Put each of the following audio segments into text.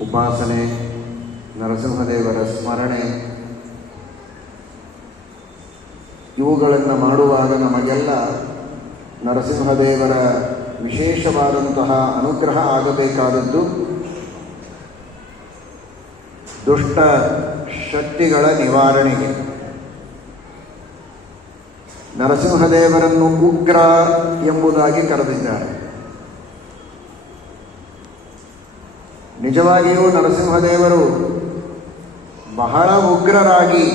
ಉಪಾಸನೆ, ನರಸಿಂಹದೇವರ ಸ್ಮರಣೆ ಇವುಗಳನ್ನು ಮಾಡುವಾಗ ನಮಗೆಲ್ಲ ನರಸಿಂಹದೇವರ ವಿಶೇಷವಾದಂತಹ ಅನುಗ್ರಹ ಆಗಬೇಕಾದದ್ದು ದುಷ್ಟ ಶಕ್ತಿಗಳ ನಿವಾರಣೆಗೆ. ನರಸಿಂಹದೇವರನ್ನು ಉಗ್ರ ಎಂಬುದಾಗಿ ಕರೆದಿದ್ದಾರೆ. ನಿಜವಾಗಿಯೂ ನರಸಿಂಹದೇವರು ಬಹಳ ಉಗ್ರರಾಗಿ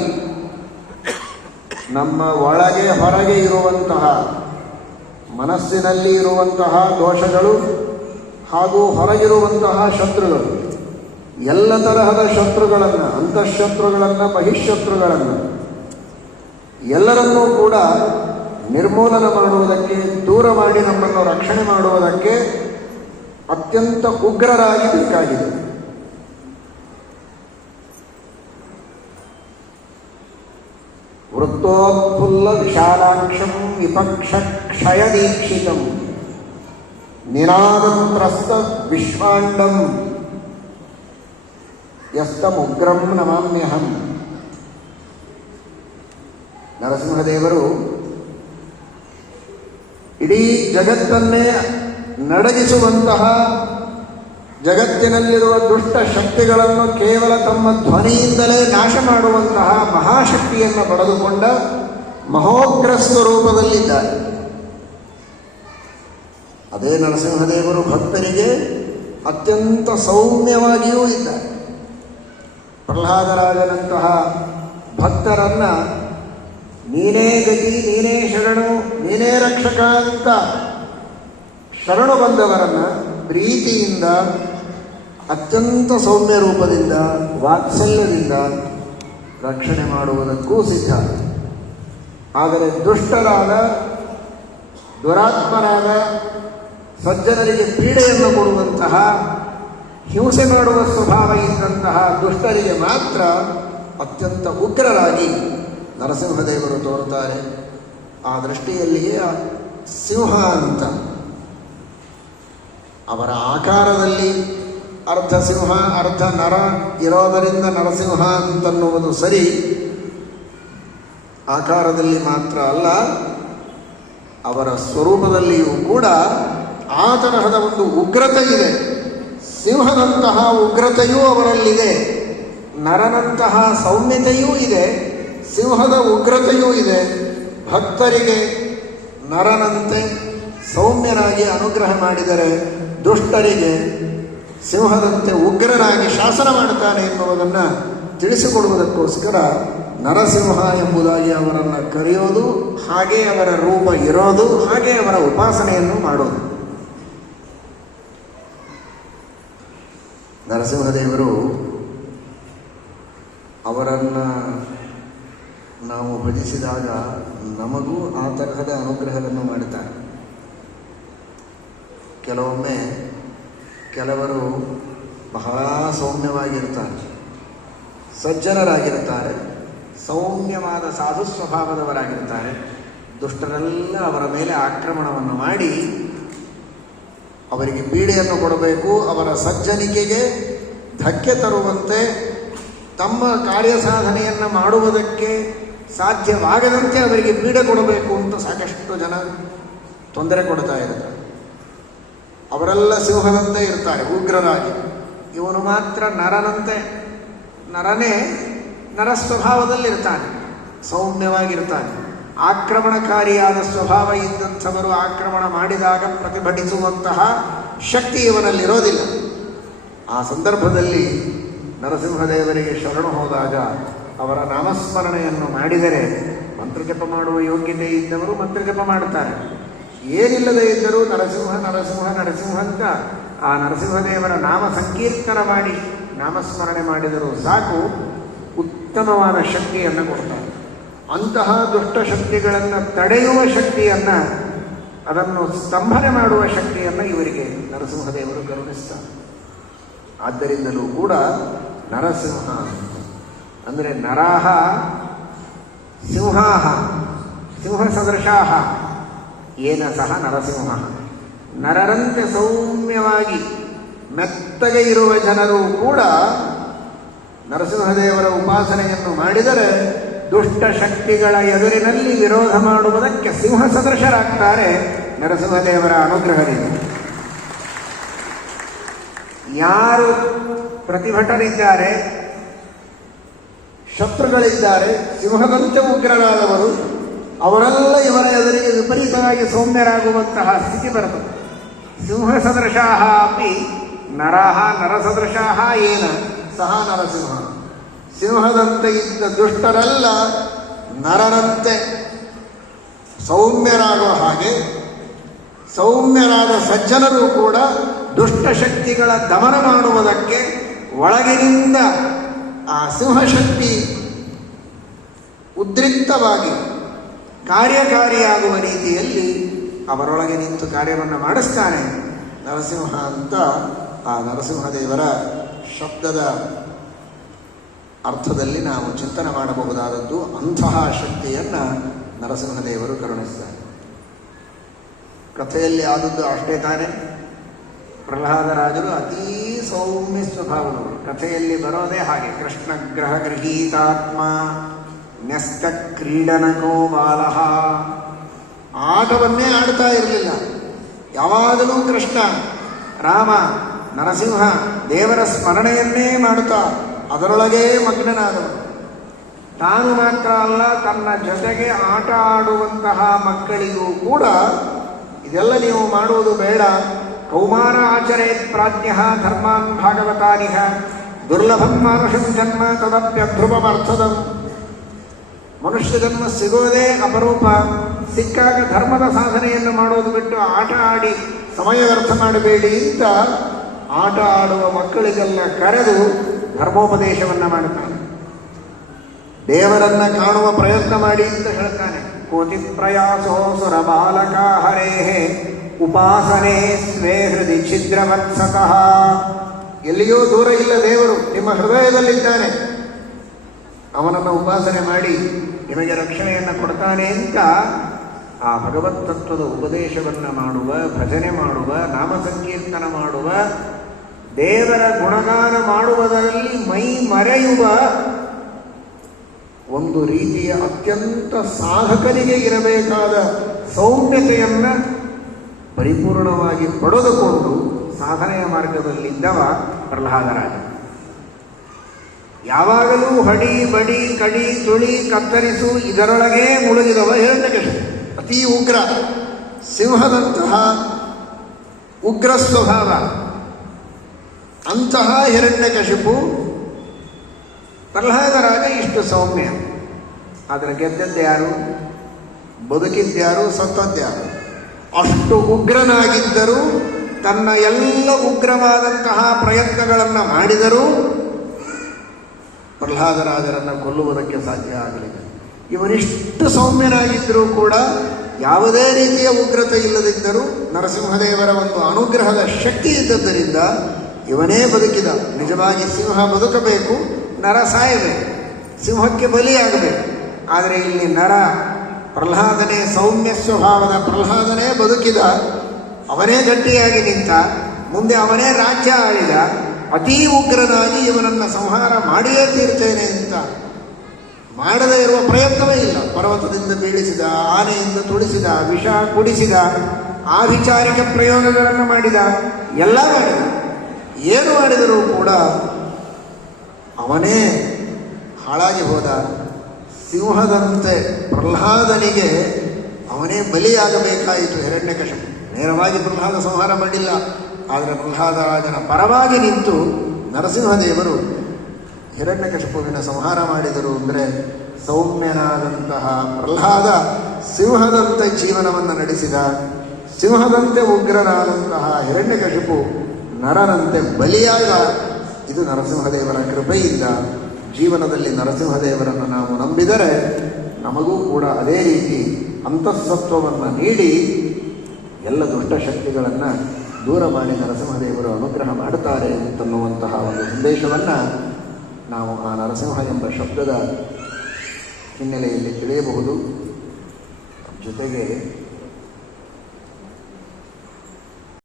ನಮ್ಮ ಒಳಗೆ ಹೊರಗೆ ಇರುವಂತಹ ಮನಸ್ಸಿನಲ್ಲಿ ಇರುವಂತಹ ದೋಷಗಳು ಹಾಗೂ ಹೊರಗಿರುವಂತಹ ಶತ್ರುಗಳು, ಎಲ್ಲ ತರಹದ ಶತ್ರುಗಳನ್ನು, ಅಂತಃಶತ್ರುಗಳನ್ನು, ಬಹಿಶತ್ರುಗಳನ್ನು ಎಲ್ಲರನ್ನೂ ಕೂಡ ನಿರ್ಮೂಲನ ಮಾಡುವುದಕ್ಕೆ, ದೂರ ಮಾಡಿ ನಮ್ಮನ್ನು ರಕ್ಷಣೆ ಮಾಡುವುದಕ್ಕೆ ಅತ್ಯಂತ ಉಗ್ರರಾಗಿ ಬೇಕಾಗಿದೆ. ವೃತ್ತೋತ್ಫುಲ್ಲ ವಿಶಾಲಾಕ್ಷಂ ವಿಪಕ್ಷ ಕ್ಷಯ ದೀಕ್ಷಿತಂ ನಿನಾದಂ ತ್ರಸ್ತ ವಿಶ್ವಾಂಡಂ ಯಸ್ತಮುಗ್ರಂ ನಮಾಮ್ಯಹಂ. ನರಸಿಂಹದೇವರು ಇಡೀ ಜಗತ್ತನ್ನೇ ನಡಗಿಸುವಂತಹ, ಜಗತ್ತಿನಲ್ಲಿರುವ ದುಷ್ಟ ಶಕ್ತಿಗಳನ್ನು ಕೇವಲ ತಮ್ಮ ಧ್ವನಿಯಿಂದಲೇ ನಾಶ ಮಾಡುವಂತಹ ಮಹಾಶಕ್ತಿಯನ್ನು ಪಡೆದುಕೊಂಡ ಮಹೋಗ್ರ ಸ್ವರೂಪದಲ್ಲಿದ್ದಾರೆ. ಅದೇ ನರಸಿಂಹದೇವರು ಭಕ್ತರಿಗೆ ಅತ್ಯಂತ ಸೌಮ್ಯವಾಗಿಯೂ ಇದ್ದಾರೆ. ಪ್ರಹ್ಲಾದರಾಜನಂತಹ ಭಕ್ತರನ್ನ ನೀನೇ ಗತಿ, ನೀನೇ ಶರಣು, ನೀನೇ ರಕ್ಷಕ ಅಂತ ಶರಣು ಬಂದವರನ್ನ ಪ್ರೀತಿಯಿಂದ, ಅತ್ಯಂತ ಸೌಮ್ಯ ರೂಪದಿಂದ, ವಾತ್ಸಲ್ಯದಿಂದ ರಕ್ಷಣೆ ಮಾಡುವುದಕ್ಕೂ ಸಿದ್ಧ. ಆದರೆ ದುಷ್ಟರಾದ, ದುರಾತ್ಮರಾದ, ಸಜ್ಜನರಿಗೆ ಪೀಡೆಯನ್ನು ಕೊಡುವಂತಹ, ಹಿಂಸೆ ಮಾಡುವ ಸ್ವಭಾವ ಇದ್ದಂತಹ ದುಷ್ಟರಿಗೆ ಮಾತ್ರ ಅತ್ಯಂತ ಉಗ್ರರಾಗಿ ನರಸಿಂಹದೇವರು ತೋರುತ್ತಾರೆ. ಆ ದೃಷ್ಟಿಯಲ್ಲಿಯೇ ಸಿಂಹ ಅಂತ ಅವರ ಆಕಾರದಲ್ಲಿ ಅರ್ಧ ಸಿಂಹ ಅರ್ಧ ನರ ಇರೋದರಿಂದ ನರಸಿಂಹ ಅಂತನ್ನುವುದು ಸರಿ. ಆಕಾರದಲ್ಲಿ ಮಾತ್ರ ಅಲ್ಲ, ಅವರ ಸ್ವರೂಪದಲ್ಲಿಯೂ ಕೂಡ ಆ ತರಹದ ಒಂದು ಉಗ್ರತೆ ಇದೆ. ಸಿಂಹದಂತಹ ಉಗ್ರತೆಯೂ ಅವರಲ್ಲಿದೆ, ನರನಂತಹ ಸೌಮ್ಯತೆಯೂ ಇದೆ, ಸಿಂಹದ ಉಗ್ರತೆಯೂ ಇದೆ. ಭಕ್ತರಿಗೆ ನರನಂತೆ ಸೌಮ್ಯರಾಗಿ ಅನುಗ್ರಹ ಮಾಡಿದರೆ, ದುಷ್ಟರಿಗೆ ಸಿಂಹದಂತೆ ಉಗ್ರರಾಗಿ ಶಾಸನ ಮಾಡುತ್ತಾನೆ ಎನ್ನುವುದನ್ನು ತಿಳಿಸಿಕೊಡುವುದಕ್ಕೋಸ್ಕರ ನರಸಿಂಹ ಎಂಬುದಾಗಿ ಅವರನ್ನು ಕರೆಯೋದು, ಹಾಗೇ ಅವರ ರೂಪ ಇರೋದು, ಹಾಗೇ ಅವರ ಉಪಾಸನೆಯನ್ನು ಮಾಡೋದು. ನರಸಿಂಹದೇವರು ಅವರನ್ನು ನಾವು ಭಜಿಸಿದಾಗ ನಮಗೂ ಆ ತರಹದ ಅನುಗ್ರಹವನ್ನು ಮಾಡುತ್ತಾರೆ. ಕೆಲವೊಮ್ಮೆ ಕೆಲವರು ಬಹಳ ಸೌಮ್ಯವಾಗಿರ್ತಾರೆ, ಸಜ್ಜನರಾಗಿರ್ತಾರೆ, ಸೌಮ್ಯವಾದ ಸಾಧು ಸ್ವಭಾವದವರಾಗಿರ್ತಾರೆ. ದುಷ್ಟರೆಲ್ಲ ಅವರ ಮೇಲೆ ಆಕ್ರಮಣವನ್ನು ಮಾಡಿ ಅವರಿಗೆ ಪೀಡೆಯನ್ನು ಕೊಡಬೇಕು, ಅವರ ಸಜ್ಜನಿಕೆಗೆ ಧಕ್ಕೆ ತರುವಂತೆ, ತಮ್ಮ ಕಾರ್ಯ ಸಾಧನೆಯನ್ನು ಮಾಡುವುದಕ್ಕೆ ಸಾಧ್ಯವಾಗದಂತೆ ಅವರಿಗೆ ಪೀಡೆ ಕೊಡಬೇಕು ಅಂತ ಸಾಕಷ್ಟು ಜನ ತೊಂದರೆ ಕೊಡ್ತಾ ಇರ್ತಾರೆ. ಅವರೆಲ್ಲ ಸಿಂಹದಂತೆ ಇರ್ತಾರೆ, ಉಗ್ರರಾಗಿ. ಇವನು ಮಾತ್ರ ನರನಂತೆ, ನರನೇ ನರ ಸ್ವಭಾವದಲ್ಲಿರ್ತಾನೆ, ಸೌಮ್ಯವಾಗಿರ್ತಾನೆ. ಆಕ್ರಮಣಕಾರಿಯಾದ ಸ್ವಭಾವ ಇದ್ದಂಥವರು ಆಕ್ರಮಣ ಮಾಡಿದಾಗ ಪ್ರತಿಭಟಿಸುವಂತಹ ಶಕ್ತಿ ಇವನಲ್ಲಿರೋದಿಲ್ಲ. ಆ ಸಂದರ್ಭದಲ್ಲಿ ನರಸಿಂಹದೇವರಿಗೆ ಶರಣು ಹೋದಾಗ ಅವರ ನಾಮಸ್ಮರಣೆಯನ್ನು ಮಾಡಿದರೆ, ಮಂತ್ರಜಪ ಮಾಡುವ ಯೋಗ್ಯತೆ ಇದ್ದವರು ಮಂತ್ರಜಪ ಮಾಡುತ್ತಾರೆ. ಏನಿಲ್ಲದೆ ಇದ್ದರೂ ನರಸಿಂಹ ನರಸಿಂಹ ನರಸಿಂಹ ಅಂತ ಆ ನರಸಿಂಹದೇವರ ನಾಮ ಸಂಕೀರ್ತನ ಮಾಡಿ ನಾಮಸ್ಮರಣೆ ಮಾಡಿದರೂ ಸಾಕು, ಉತ್ತಮವಾದ ಶಕ್ತಿಯನ್ನು ಕೊಡ್ತಾರೆ. ಅಂತಹ ದುಷ್ಟಶಕ್ತಿಗಳನ್ನು ತಡೆಯುವ ಶಕ್ತಿಯನ್ನು, ಅದನ್ನು ಸ್ತಂಭನೆ ಮಾಡುವ ಶಕ್ತಿಯನ್ನು ಇವರಿಗೆ ನರಸಿಂಹದೇವರು ಕರುಣಿಸ್ತಾರೆ. ಆದ್ದರಿಂದಲೂ ಕೂಡ ನರಸಿಂಹ ಅಂದರೆ ನರಾಹ ಸಿಂಹಾಹ ಸಿಂಹ ಸದೃಶಾಹ ಏನ ಸಹ ನರಸಿಂಹ. ನರರಂತೆ ಸೌಮ್ಯವಾಗಿ ಮೆತ್ತಗೆ ಇರುವ ಜನರು ಕೂಡ ನರಸಿಂಹದೇವರ ಉಪಾಸನೆಯನ್ನು ಮಾಡಿದರೆ ದುಷ್ಟ ಶಕ್ತಿಗಳ ಎದುರಿನಲ್ಲಿ ವಿರೋಧ ಮಾಡುವುದಕ್ಕೆ ಸಿಂಹ ಸದೃಶರಾಗ್ತಾರೆ ನರಸಿಂಹದೇವರ ಅನುಗ್ರಹದಿಂದ. ಯಾರು ಪ್ರತಿಭಟರಿದ್ದಾರೆ, ಶತ್ರುಗಳಿದ್ದಾರೆ, ಸಿಂಹದಂತೆ ಉಗ್ರರಾದವರು, ಅವರೆಲ್ಲ ಇವರ ಎದುರಿಗೆ ವಿಪರೀತವಾಗಿ ಸೌಮ್ಯರಾಗುವಂತಹ ಸ್ಥಿತಿ ಬರುತ್ತದೆ. ಸಿಂಹ ಸದೃಶಾಃ ಅಪಿ ನರಃ ನರಸದೃಶಾಃ ಏನ ಸಹ ನರಸಿಂಹ. ಸಿಂಹದಂತೆ ಇದ್ದ ದುಷ್ಟರೆಲ್ಲ ನರರಂತೆ ಸೌಮ್ಯರಾಗುವ ಹಾಗೆ ಸೌಮ್ಯರಾದ ಸಜ್ಜನರು ಕೂಡ ದುಷ್ಟಶಕ್ತಿಗಳ ದಮನ ಮಾಡುವುದಕ್ಕೆ ಒಳಗಿನಿಂದ ಆ ಸಿಂಹಶಕ್ತಿ ಉದ್ರಿಕ್ತವಾಗಿ ಕಾರ್ಯಕಾರಿಯಾಗುವ ರೀತಿಯಲ್ಲಿ ಅವರೊಳಗೆ ನಿಂತು ಕಾರ್ಯವನ್ನು ಮಾಡಿಸ್ತಾನೆ ನರಸಿಂಹ ಅಂತ ಆ ನರಸಿಂಹದೇವರ ಶಬ್ದದ ಅರ್ಥದಲ್ಲಿ ನಾವು ಚಿಂತನೆ ಮಾಡಬಹುದಾದದ್ದು. ಅಂತಹ ಶಕ್ತಿಯನ್ನು ನರಸಿಂಹದೇವರು ಕರುಣಿಸ್ತಾರೆ. ಕಥೆಯಲ್ಲಿ ಆದದ್ದು ಅಷ್ಟೇ ತಾನೇ. ಪ್ರಹ್ಲಾದರಾಜರು ಅತೀ ಸೌಮ್ಯ ಸ್ವಭಾವದವರು. ಕಥೆಯಲ್ಲಿ ಬರೋದೇ ಹಾಗೆ. ಕೃಷ್ಣ ಗ್ರಹ ಗೃಹೀತಾತ್ಮ ನ್ಯಸ್ತ ಕ್ರೀಡನಕೋ ಬಾಲಃ. ಆಟವನ್ನೇ ಆಡ್ತಾ ಇರಲಿಲ್ಲ. ಯಾವಾಗಲೂ ಕೃಷ್ಣ, ರಾಮ, ನರಸಿಂಹ ದೇವರ ಸ್ಮರಣೆಯನ್ನೇ ಮಾಡುತ್ತಾ ಅದರೊಳಗೇ ಮಗ್ನನಾದವನು. ತಾನು ಮಾತ್ರ ಅಲ್ಲ, ತನ್ನ ಜೊತೆಗೆ ಆಟ ಆಡುವಂತಹ ಮಕ್ಕಳಿಗೂ ಕೂಡ ಇದೆಲ್ಲ ನೀವು ಮಾಡುವುದು ಬೇಡ. ಕೌಮಾರ ಆಚರೇತ್ ಪ್ರಾಜ್ಞ ಧರ್ಮಾನ್ ಭಾಗವತಾನಿಹ ದುರ್ಲಭಂ ಮಾನುಷಂ ಜನ್ಮ ತದಪ್ಯಧ್ರುವಮರ್ಥದಂ. ಮನುಷ್ಯ ಜನ್ಮ ಸಿಗೋದೇ ಅಪರೂಪ. ಸಿಕ್ಕಾಗ ಧರ್ಮದ ಸಾಧನೆಯನ್ನು ಮಾಡೋದು ಬಿಟ್ಟು ಆಟ ಆಡಿ ಸಮಯ ವ್ಯರ್ಥ ಮಾಡಬೇಡಿ ಅಂತ ಆಟ ಆಡುವ ಮಕ್ಕಳಿಗೆಲ್ಲ ಕರೆದು ಧರ್ಮೋಪದೇಶವನ್ನು ಮಾಡುತ್ತಾನೆ. ದೇವರನ್ನ ಕಾಣುವ ಪ್ರಯತ್ನ ಮಾಡಿ ಅಂತ ಹೇಳ್ತಾನೆ. ಕೋಟಿ ಪ್ರಯಾಸೋ ಸುರ ಬಾಲಕ ಹರೇಹೇ ಉಪಾಸನೆ ಸ್ವೇ ಹೃದಯ ಛಿದ್ರವತ್ಸತಃ. ಎಲ್ಲಿಯೂ ದೂರ ಇಲ್ಲ, ದೇವರು ನಿಮ್ಮ ಹೃದಯದಲ್ಲಿದ್ದಾನೆ. ಅವನನ್ನು ಉಪಾಸನೆ ಮಾಡಿ ನಿಮಗೆ ರಕ್ಷಣೆಯನ್ನು ಕೊಡ್ತಾನೆ ಅಂತ ಆ ಭಗವತ್ ತತ್ವದ ಉಪದೇಶವನ್ನು ಮಾಡುವ, ಭಜನೆ ಮಾಡುವ, ನಾಮ ಸಂಕೀರ್ತನ ಮಾಡುವ, ದೇವರ ಗುಣಗಾನ ಮಾಡುವುದರಲ್ಲಿ ಮೈ ಮರೆಯುವ ಒಂದು ರೀತಿಯ ಅತ್ಯಂತ ಸಾಧಕನಿಗೆ ಇರಬೇಕಾದ ಸೌಮ್ಯತೆಯನ್ನು ಪರಿಪೂರ್ಣವಾಗಿ ಪಡೆದುಕೊಂಡು ಸಾಧನೆಯ ಮಾರ್ಗದಲ್ಲಿದ್ದವ ಪ್ರಹ್ಲಾದರಾಜ. ಯಾವಾಗಲೂ ಹಡಿ ಬಡಿ ಕಡಿ ತುಳಿ ಕತ್ತರಿಸು ಇದರೊಳಗೇ ಮುಳುಗಿದವ ಹಿರಣ್ಯಕಶಿಪು. ಅತೀ ಉಗ್ರ, ಸಿಂಹದಂತಹ ಉಗ್ರ ಸ್ವಭಾವ. ಅಂತಹ ಹಿರಣ್ಯಕಶಿಪು ಪ್ರಹ್ಲಾದರಾಜ ಇಷ್ಟು ಸೌಮ್ಯ. ಆದರೆ ಗೆದ್ದದ್ದ್ಯಾರು, ಬದುಕಿದ್ದ್ಯಾರು, ಸತ್ತದ್ದ್ಯಾರು? ಅಷ್ಟು ಉಗ್ರನಾಗಿದ್ದರೂ ತನ್ನ ಎಲ್ಲ ಉಗ್ರವಾದಂತಹ ಪ್ರಯತ್ನಗಳನ್ನು ಮಾಡಿದರೂ ಪ್ರಹ್ಲಾದರಾಜರನ್ನು ಕೊಲ್ಲುವುದಕ್ಕೆ ಸಾಧ್ಯ ಆಗಲಿಲ್ಲ. ಇವನಿಷ್ಟು ಸೌಮ್ಯನಾಗಿದ್ದರೂ ಕೂಡ ಯಾವುದೇ ರೀತಿಯ ಉಗ್ರತೆ ಇಲ್ಲದಿದ್ದರೂ ನರಸಿಂಹದೇವರ ಒಂದು ಅನುಗ್ರಹದ ಶಕ್ತಿ ಇದ್ದದ್ದರಿಂದ ಇವನೇ ಬದುಕಿದ. ನಿಜವಾಗಿ ಸಿಂಹ ಬದುಕಬೇಕು, ನರ ಸಾಯಬೇಕು, ಸಿಂಹಕ್ಕೆ ಬಲಿಯಾಗಬೇಕು. ಆದರೆ ಇಲ್ಲಿ ನರ ಪ್ರಹ್ಲಾದನೇ, ಸೌಮ್ಯ ಸ್ವಭಾವದ ಪ್ರಹ್ಲಾದನೇ ಬದುಕಿದ. ಅವನೇ ಗಟ್ಟಿಯಾಗಿ ನಿಂತ. ಮುಂದೆ ಅವನೇ ರಾಜ್ಯ ಆಳಿದ. ಅತೀ ಉಗ್ರನಾಗಿ ಇವನನ್ನು ಸಂಹಾರ ಮಾಡಿಯೇ ತೀರ್ತೇನೆ ಅಂತ ಮಾಡದೇ ಇರುವ ಪ್ರಯತ್ನವೇ ಇಲ್ಲ. ಪರ್ವತದಿಂದ ಬೀಳಿಸಿದ, ಆನೆಯಿಂದ ತುಳಿಸಿದ, ವಿಷ ಕುಡಿಸಿದ, ಆವಿಚಾರಿಕ ಪ್ರಯೋಗಗಳನ್ನು ಮಾಡಿದ, ಎಲ್ಲ ಮಾಡಿದ. ಏನು ಮಾಡಿದರೂ ಕೂಡ ಅವನೇ ಹಾಳಾಗಿ ಹೋದ. ಸಿಂಹದಂತೆ ಪ್ರಹ್ಲಾದನಿಗೆ ಅವನೇ ಬಲಿಯಾಗಬೇಕಾಯಿತು ಹಿರಣ್ಯಕಶಿಪು. ನೇರವಾಗಿ ಪ್ರಹ್ಲಾದ ಸಂಹಾರ ಮಾಡಿಲ್ಲ. ಆದರೆ ಪ್ರಹ್ಲಾದರಾಜನ ಪರವಾಗಿ ನಿಂತು ನರಸಿಂಹದೇವರು ಹಿರಣ್ಯಕಶಿಪುವಿನ ಸಂಹಾರ ಮಾಡಿದರು. ಅಂದರೆ ಸೌಮ್ಯನಾದಂತಹ ಪ್ರಹ್ಲಾದ ಸಿಂಹದಂತೆ ಜೀವನವನ್ನು ನಡೆಸಿದ. ಸಿಂಹದಂತೆ ಉಗ್ರನಾದಂತಹ ಹಿರಣ್ಯಕಶಿಪು ನರನಂತೆ ಬಲಿಯಾದ. ಇದು ನರಸಿಂಹದೇವರ ಕೃಪೆಯಿಂದ. ಜೀವನದಲ್ಲಿ ನರಸಿಂಹದೇವರನ್ನು ನಾವು ನಂಬಿದರೆ ನಮಗೂ ಕೂಡ ಅದೇ ರೀತಿ ಅಂತಃಸತ್ವವನ್ನು ನೀಡಿ ಎಲ್ಲ ದುಷ್ಟಶಕ್ತಿಗಳನ್ನು ದೂರ ಮಾಡಿ ನರಸಿಂಹದೇವರು ಅನುಗ್ರಹ ಮಾಡುತ್ತಾರೆ ಅಂತನ್ನುವಂತಹ ಒಂದು ಸಂದೇಶವನ್ನು ನಾವು ಆ ನರಸಿಂಹ ಎಂಬ ಶಬ್ದದ ಹಿನ್ನೆಲೆಯಲ್ಲಿ ತಿಳಿಯಬಹುದು. ಜೊತೆಗೆ